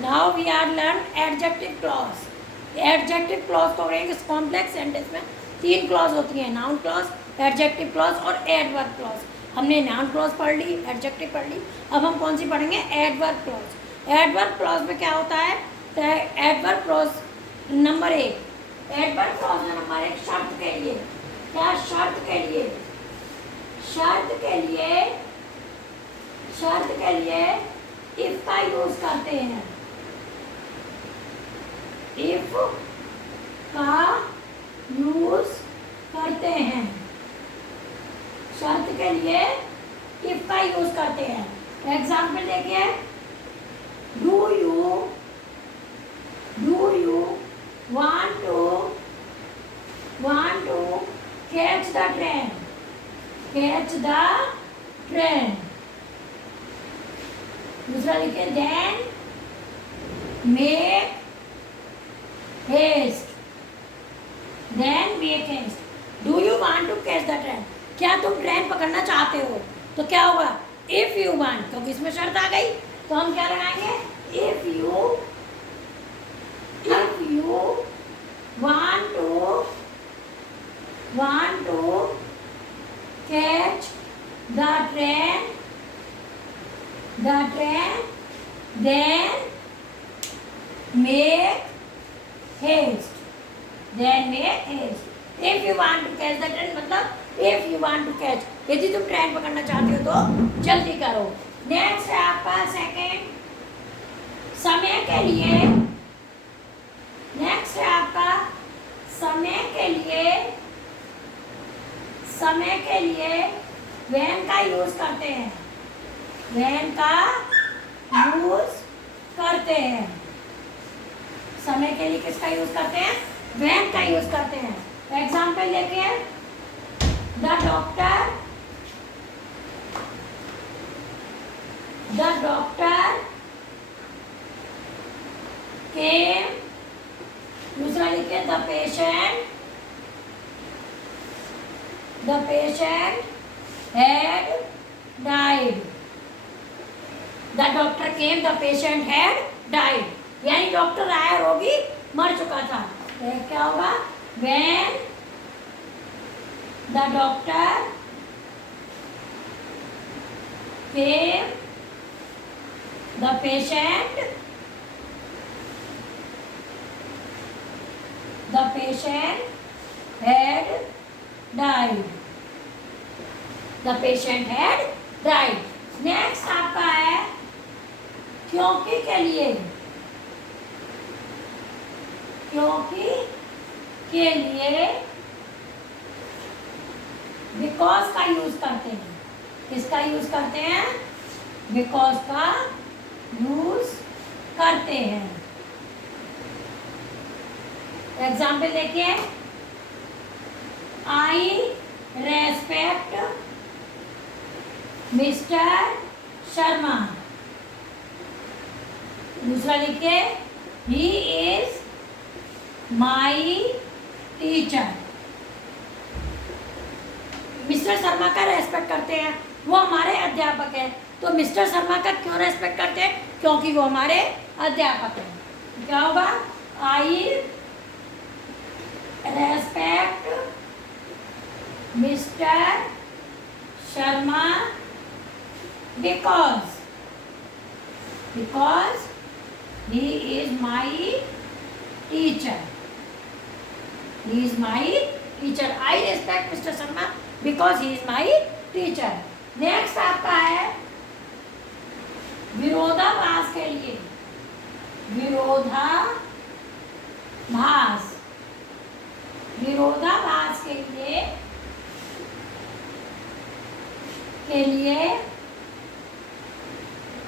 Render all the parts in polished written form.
Now we are learn adjective clause. Adjective clause को करेंगे complex sentence में 3 clause होती हैं, नाउन क्लॉज, एडजेक्टिव क्लॉज और एडवर्ब क्लॉज। हमने नाउन क्लॉज पढ़ ली, एडजेक्टिव पढ़ ली, अब हम कौन सी पढ़ेंगे? Adverb clause. एडवर्ब क्लॉज में क्या होता है? तो adverb clause number 1, adverb clause में नंबर 1 शर्त के लिए। क्या शर्त के लिए? शर्त के लिए, शर्त के लिए इफ का यूज करते हैं। इफ का यूज करते हैं, शर्त के लिए इफ का यूज करते हैं। एग्जाम्पल देखिए, do you want to catch the train? Catch the train. दूसरा लिखिए, then make haste. Then make haste. Do you want to catch the train? क्या तुम ट्रेन पकड़ना चाहते हो? तो क्या होगा? If you want, क्योंकि इसमें शर्त आ गई तो हम क्या लगाएंगे? If you want to catch the train, then make haste. Then make haste. If you want to catch the train मतलब if you want to catch, यदि तुम ट्रेन पकड़ना चाहते हो तो जल्दी करो। नेक्स्ट है आपका सेकेंड, समय के लिए। नेक्स्ट है आपका समय के लिए। समय के लिए when का यूज करते हैं। when का यूज करते हैं। समय के लिए किसका यूज करते हैं? when का यूज करते हैं। एग्जाम्पल देखिए, द डॉक्टर केम, दूसरा लिखिए, the patient had died. The doctor came, the patient had died, यानी डॉक्टर आया, रोगी मर चुका था। तो क्या होगा? when the doctor came, the patient had died. The patient had died. Next आपका है क्योंकि के लिए। क्योंकि के लिए बिकॉज का यूज करते हैं। किसका यूज करते हैं? बिकॉज का यूज करते हैं। एग्जाम्पल देखिए, आई रेस्पेक्ट मिस्टर शर्मा। दूसरा लिखिए, he is my teacher. Mister Sharma का रेस्पेक्ट करते हैं, वो हमारे अध्यापक हैं। तो मिस्टर शर्मा का क्यों रेस्पेक्ट करते हैं? क्योंकि वो हमारे अध्यापक हैं। क्या होगा? आई respect mister Sharma because he is my teacher. He is my teacher. I respect Mr. Sharma because he is my teacher. Next आपका है विरोधाभास के लिए। विरोधाभास के लिए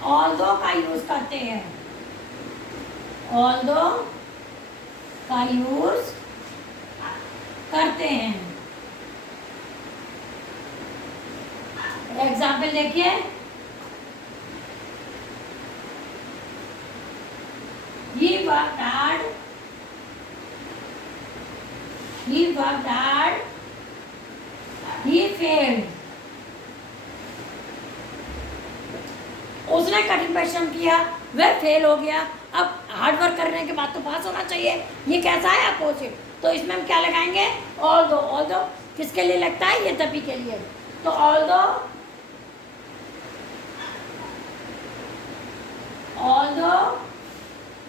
although का यूज करते हैं। although का यूज करते हैं। एग्जाम्पल देखिए, he worked hard, he failed। उसने कठिन परिश्रम किया, वह फेल हो गया। अब हार्ड वर्क करने के बाद तो पास होना चाहिए, ये कैसा है अपोजिट, तो इसमें हम क्या लगाएंगे ऑल दो किसके लिए लगता है, ये तभी के लिए, तो ऑल दो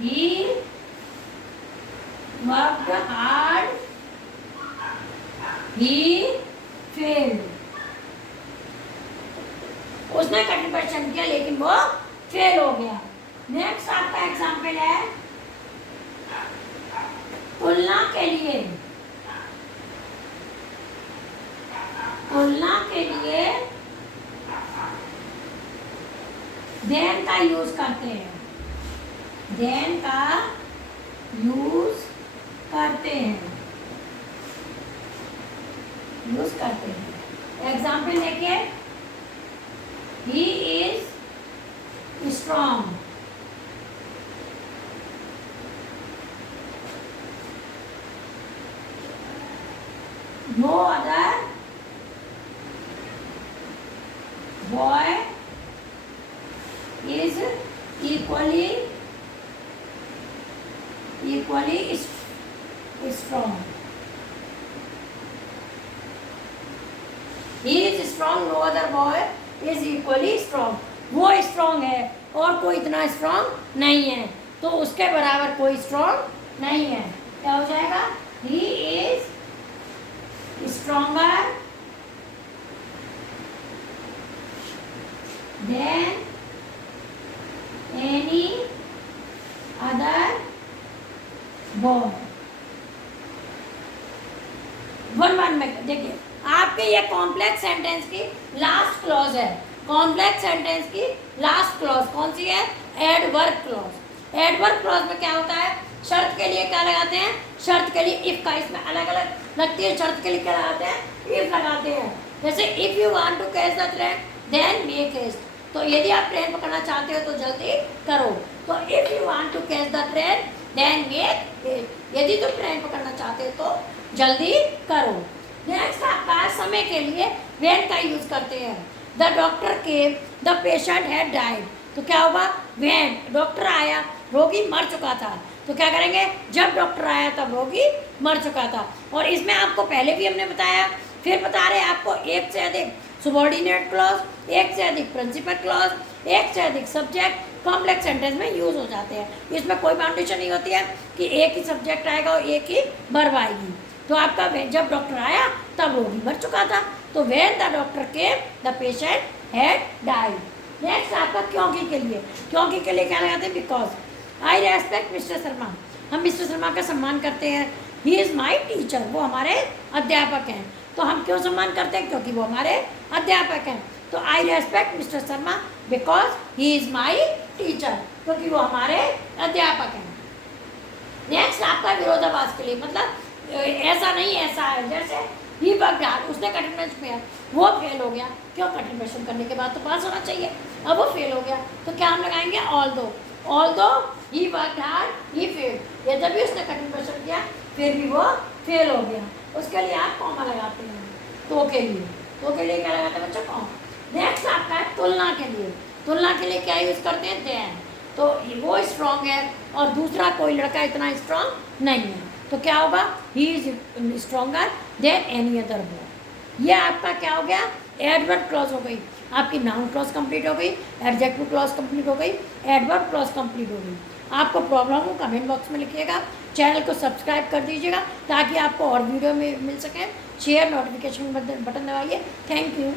he worked hard he failed, उसने कठिन परिश्रम किया लेकिन वो फेल हो गया। नेक्स्ट आपका एग्जाम्पल है तुलना के लिए, देन का यूज करते हैं, यूज करते हैं। एग्जाम्पल देखिए, he is strong, no other boy is equally strong. He is strong, no other boy is equally strong. वो स्ट्रॉन्ग है और कोई इतना स्ट्रॉन्ग नहीं है, तो उसके बराबर कोई स्ट्रॉन्ग नहीं है। क्या हो जाएगा, he is stronger than any other boy। One में देखिए, आपके ये कॉम्प्लेक्स सेंटेंस की लास्ट क्लॉज है, कॉम्प्लेक्स सेंटेंस की लास्ट क्लॉज कौन सी है, एडवर्ब क्लॉज। एडवर्ब क्लॉज में क्या होता है, शर्त के लिए क्या लगाते हैं, शर्त के लिए इफ का, इसमें अलग अलग लगती है, शर्त के लिए क्या लगाते हैं, इफ लगाते हैं। जैसे if you want to catch the train then make haste, तो यदि आप ट्रेन पकड़ना चाहते हो तो जल्दी करो, तो if you want to catch the train then make haste, यदि तुम ट्रेन पकड़ना चाहते हो तो जल्दी करो। नेक्स्ट आपका समय के लिए व्हेन का यूज करते हैं। The doctor came the patient had died, तो क्या होगा, व्हेन डॉक्टर आया रोगी मर चुका था, तो क्या करेंगे, जब डॉक्टर आया तब रोगी मर चुका था। और इसमें आपको पहले भी हमने बताया, फिर बता रहे हैं आपको, एक से अधिक सुबॉर्डिनेट क्लॉज, एक से अधिक प्रिंसिपल क्लॉज, एक से अधिक सब्जेक्ट कॉम्प्लेक्स सेंटेंस में यूज हो जाते हैं। इसमें कोई बाउंडेशन नहीं होती है कि एक ही सब्जेक्ट आएगा और एक ही वर्ब आएगी। तो आपका जब डॉक्टर आया तब रोगी मर चुका था, तो when the doctor came the patient had died. Next आपका क्योंकि के लिए, क्योंकि के लिए क्या लगाते हैं, because I respect mister Sharma, हम मिस्टर शर्मा का सम्मान करते हैं। ही इज़ माई टीचर, वो हमारे अध्यापक हैं। तो हम क्यों सम्मान करते हैं, क्योंकि वो हमारे अध्यापक हैं। तो आई respect mister Sharma because he is my teacher, क्योंकि वो हमारे अध्यापक हैं। नेक्स्ट आपका विरोधाभास के लिए, मतलब ऐसा नहीं ऐसा है, जैसे ही वर्कड हार्ड, उसने कठिन परिश्रम किया, वो फेल हो गया, क्यों, कठिन परिश्रम करने के बाद तो पास होना चाहिए, अब वो फेल हो गया, तो क्या हम लगाएंगे, ऑल दो he worked hard he failed, यद्यपि उसने कठिन परिश्रम किया फिर भी वो फेल हो गया, उसके लिए आप कॉमा लगाते हैं। तो के लिए क्या लगाते हैं बच्चों, कॉमा। नेक्स्ट आपका है तुलना के लिए, तुलना के लिए क्या यूज़ करते हैं, देन, तो वो स्ट्रॉन्ग है और दूसरा कोई लड़का इतना स्ट्रॉन्ग नहीं है, तो क्या होगा, he is stronger than any other boy. ये आपका क्या हो गया, एडवर्ब क्लॉज हो गई, आपकी नाउन क्लॉज कंप्लीट हो गई, एडजेक्टिव क्लॉज कंप्लीट हो गई, एडवर्ब क्लॉज कंप्लीट हो गई। आपको प्रॉब्लम हो कमेंट बॉक्स में लिखिएगा, चैनल को सब्सक्राइब कर दीजिएगा ताकि आपको और वीडियो में मिल सके। शेयर नोटिफिकेशन बटन दबाइए। Thank you.